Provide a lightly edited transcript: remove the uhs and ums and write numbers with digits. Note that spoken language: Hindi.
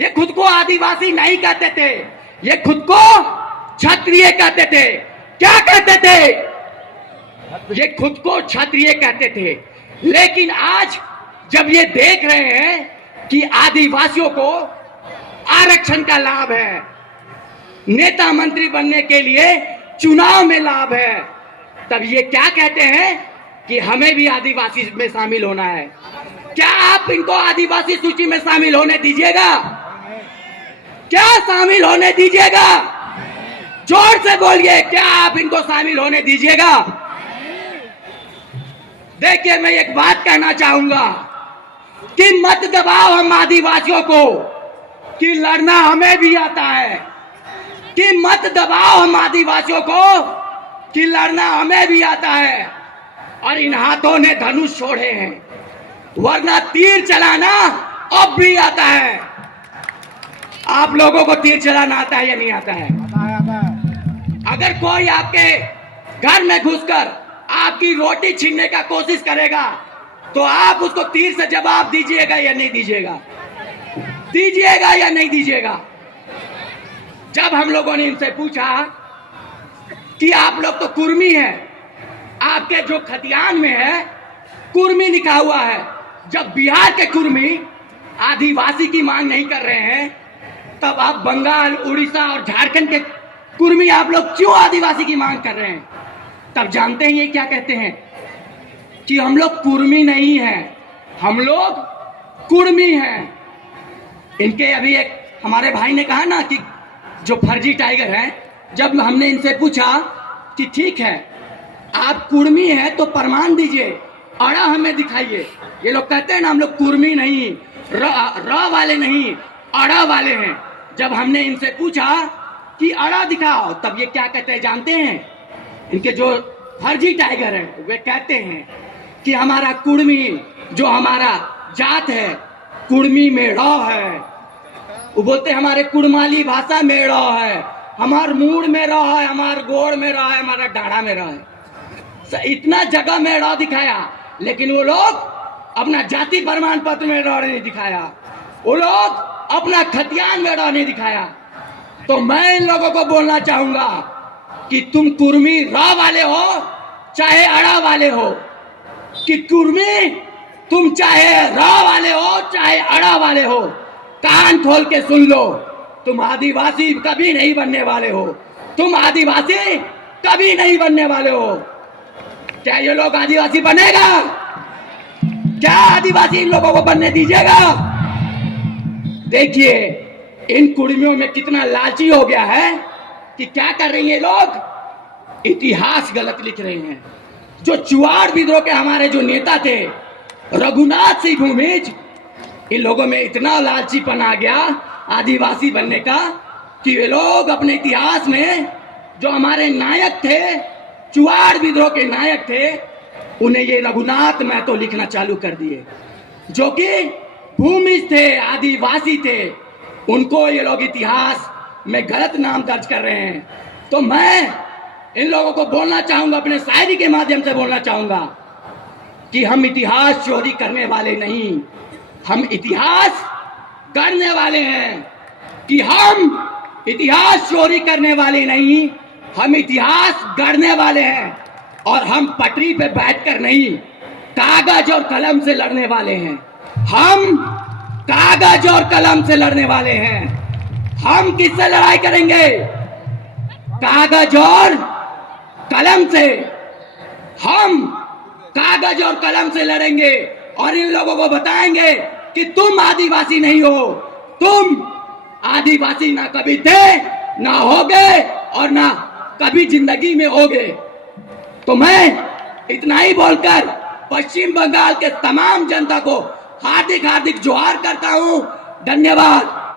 ये खुद को आदिवासी नहीं कहते थे, ये खुद को क्षत्रिय कहते थे। क्या कहते थे? ये खुद को क्षत्रिय कहते थे। लेकिन आज जब ये देख रहे हैं कि आदिवासियों को आरक्षण का लाभ है, नेता मंत्री बनने के लिए चुनाव में लाभ है, तब ये क्या कहते हैं कि हमें भी आदिवासी में शामिल होना है। क्या आप इनको आदिवासी सूची में शामिल होने दीजिएगा? क्या शामिल होने दीजिएगा? जोर से बोलिए, क्या आप इनको शामिल होने दीजिएगा? देखिए, मैं एक बात कहना चाहूंगा कि मत दबाओ हम आदिवासियों को कि लड़ना हमें भी आता है, कि मत दबाओ हम आदिवासियों को कि लड़ना हमें भी आता है। और इन हाथों ने धनुष छोड़े हैं, वरना तीर चलाना अब भी आता है। आप लोगों को तीर चलाना आता है या नहीं आता है? अगर कोई आपके घर में घुसकर आपकी रोटी छीनने का कोशिश करेगा तो आप उसको तीर से जवाब दीजिएगा या नहीं दीजिएगा? दीजिएगा या नहीं दीजिएगा? जब हम लोगों ने इनसे पूछा कि आप लोग तो कुर्मी हैं, आपके जो खतियान में है कुर्मी लिखा हुआ है, जब बिहार के कुर्मी आदिवासी की मांग नहीं कर रहे हैं, तब आप बंगाल, उड़ीसा और झारखंड के कुर्मी आप लोग क्यों आदिवासी की मांग कर रहे हैं? तब जानते हैं ये क्या कहते हैं कि हम लोग कुर्मी नहीं हैं, हम लोग कुर्मी हैं। इनके अभी एक हमारे भाई ने कहा ना कि जो फर्जी टाइगर हैं, जब हमने इनसे पूछा कि ठीक है आप कुर्मी हैं तो प्रमाण दीजिए, अड़ा हमें दिखाइए। ये लोग कहते हैं ना हम लोग कुर्मी नहीं, र वाले नहीं, अड़ा वाले हैं। जब हमने इनसे पूछा कि अड़ा दिखाओ, तब ये क्या कहते हैं जानते हैं? इनके जो फर्जी टाइगर हैं वे कहते हैं कि हमारा कुर्मी, जो हमारा जात है, कुर्मी में ड़ है। वो बोलते हैं हमारे कुड़माली भाषा में ड़ है, हमार मूड में ड़ है, हमार गोड़ में ड़ है, हमारा डाढ़ा में ड़ है। इतना जगह में ड़ दिखाया, लेकिन वो लोग अपना जाति प्रमाण पत्र में ड़ नहीं दिखाया, वो लोग अपना खतियान में ड़ नहीं दिखाया। तो मैं इन लोगों को बोलना चाहूंगा कि तुम कुर्मी रा वाले हो चाहे अड़ा वाले हो, कि कुर्मी तुम चाहे रा वाले हो चाहे अड़ा वाले हो, कान खोल के सुन लो, तुम आदिवासी कभी नहीं बनने वाले हो, तुम आदिवासी कभी नहीं बनने वाले हो। क्या ये लोग आदिवासी बनेगा? क्या आदिवासी इन लोगों को बनने दीजिएगा? देखिए इन कुर्मियों में कितना लालची हो गया है कि क्या कर रही है लोग, इतिहास गलत लिख रहे हैं। जो चुआड़ विद्रोह के हमारे जो नेता थे रघुनाथ सिंह भूमिज, इन लोगों में इतना लालचीपन आ गया आदिवासी बनने का कि वे लोग अपने इतिहास में जो हमारे नायक थे, चुआड़ विद्रोह के नायक थे, उन्हें ये रघुनाथ महतो लिखना चालू कर दिए, जो कि भूमिज थे, आदिवासी थे, उनको ये लोग इतिहास में गलत नाम दर्ज कर रहे हैं। तो मैं इन लोगों को बोलना चाहूंगा, अपने शायरी के माध्यम से बोलना चाहूंगा कि हम इतिहास चोरी करने वाले नहीं, हम इतिहास गढ़ने वाले हैं। कि हम इतिहास चोरी करने वाले नहीं, हम इतिहास गढ़ने वाले हैं। और हम पटरी पे बैठकर नहीं, कागज और कलम से लड़ने वाले हैं। हम कागज और कलम से लड़ने वाले हैं। हम किससे लड़ाई करेंगे? कागज और कलम से। हम कागज और कलम से लड़ेंगे और इन लोगों को बताएंगे कि तुम आदिवासी नहीं हो, तुम आदिवासी ना कभी थे, ना होगे और ना कभी जिंदगी में होगे। तो मैं इतना ही बोलकर पश्चिम बंगाल के तमाम जनता को हार्दिक हार्दिक जोहार करता हूं। धन्यवाद।